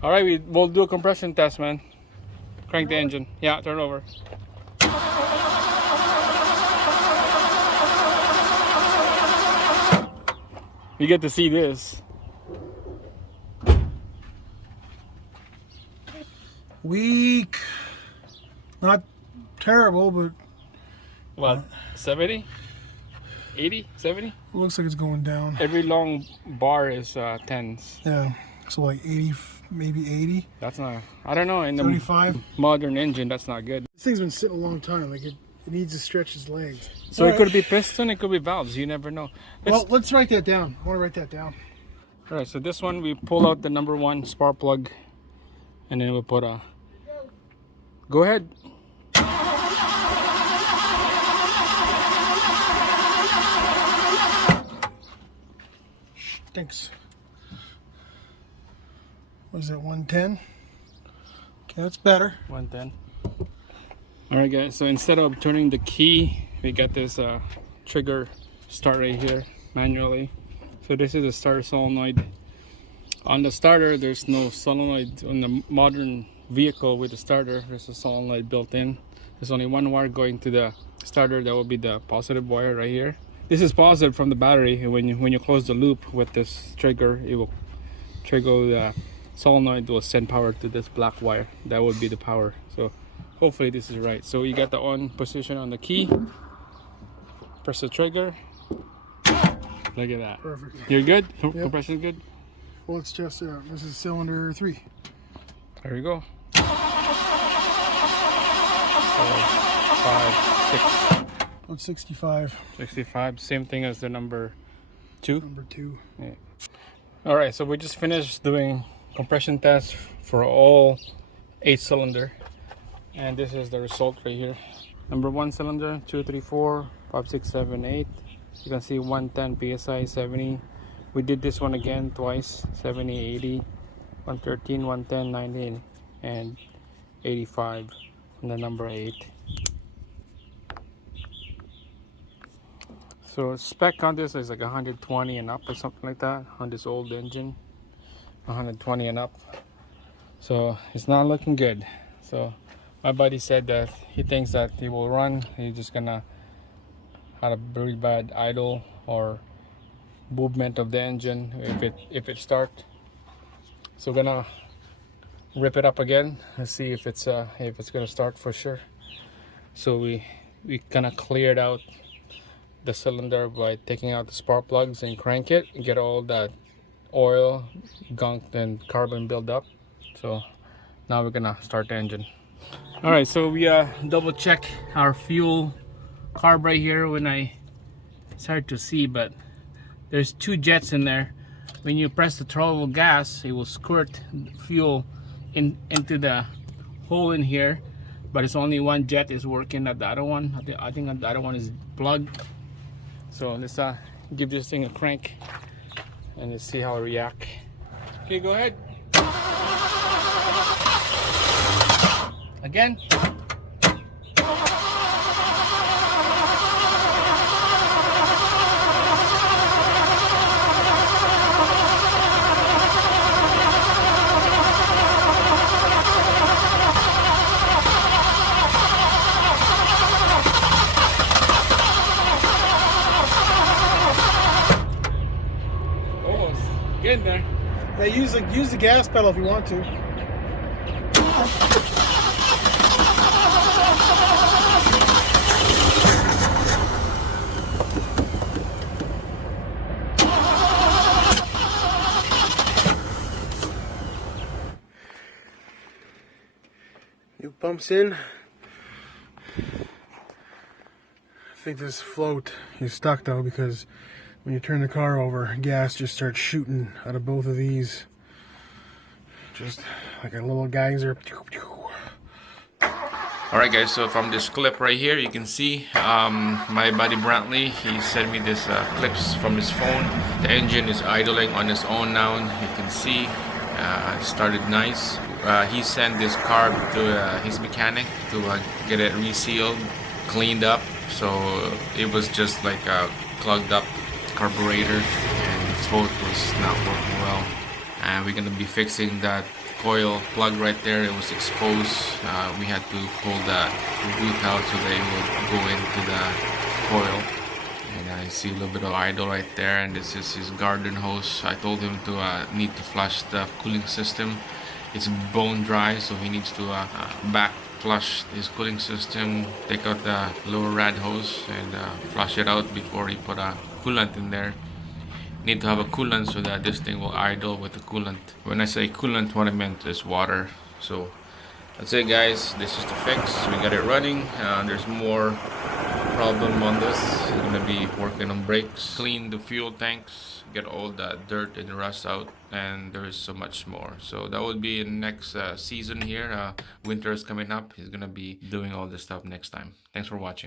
All right, we'll do a compression test, man. Crank the engine. Yeah, turn over. You get to see this. Weak. Not terrible, but... What, 70? 80? 70? It looks like it's going down. Every long bar is 10s. Yeah, so like 80, maybe 80. That's not, I don't know, in the 35. modern engine, that's not good. This thing's been sitting a long time. Like it needs to stretch its legs. So it could be piston, it could be valves, you never know. Let's write that down. I want to write that down. All right, so this one, we pull out the number 1 spark plug, and then we'll put a, go ahead. Thanks. What is that, 110? Okay, that's better. 110. All right, guys, so instead of turning the key, we got this trigger start right here manually. So this is a starter solenoid. On the starter, there's no solenoid. On the modern vehicle with the starter, there's a solenoid built in. There's only one wire going to the starter. That will be the positive wire right here. This is positive from the battery. When you close the loop with this trigger, it will trigger the solenoid, will send power to this black wire. That would be the power. So hopefully this is right. So you got the on position on the key. Press the trigger. Look at that. Perfect. You're good? Yep. Compression is good? Well, it's just, this is cylinder 3. There you go. 4, 5, 6. About 65. 65. Same thing as the number 2. Number 2. Yeah. All right, so we just finished doing compression tests for all 8 cylinder, and this is the result right here. Number 1 cylinder, 2, 3, 4, 5, 6, 7, 8. You can see 110 psi, 70. We did this one again twice, 70, 80, 113, 110, 90, and 85 on the number 8. So spec on this is like 120 and up or something like that on this old engine. 120 and up. So it's not looking good. So my buddy said that he thinks that he will run. He's just gonna have a very bad idle or movement of the engine if it start. So we're gonna rip it up again and see if it's gonna start for sure. So we kind of cleared out the cylinder by taking out the spark plugs and crank it and get all that oil, gunk, and carbon build up. So now we're gonna start the engine. All right, so we double check our fuel carb right here. It's hard to see, but there's 2 jets in there. When you press the throttle gas, it will squirt fuel into the hole in here, but it's only 1 jet is working at the other one. I think the other one is plugged. So let's give this thing a crank and let's see how it reacts. Okay, go ahead. Again. Get in there. Yeah, use the gas pedal if you want to. New pumps in. I think this float is stuck though, because when you turn the car over, gas just starts shooting out of both of these. Just like a little geyser. Alright guys, so from this clip right here, you can see my buddy Brantley, he sent me this clips from his phone. The engine is idling on its own now. You can see it started nice. He sent this carb to his mechanic to get it resealed, cleaned up. So it was just like a clogged up carburetor, and the float was not working well. And we're gonna be fixing that coil plug right there, it was exposed. We had to pull that boot out so they would go into the coil. And I see a little bit of idle right there, and this is his garden hose. I told him to need to flush the cooling system. It's bone dry, so he needs to back flush his cooling system, take out the lower rad hose and flush it out before he put a coolant in there. Need to have a coolant so that this thing will idle with the coolant. When I say coolant, what I meant is water. So that's it, guys. This is the fix. We got it running. There's more problem on this. I'm gonna be working on brakes, clean the fuel tanks, get all the dirt and rust out, and there is so much more. So that would be in next season here. Winter is coming up. He's gonna be doing all this stuff next time. Thanks for watching.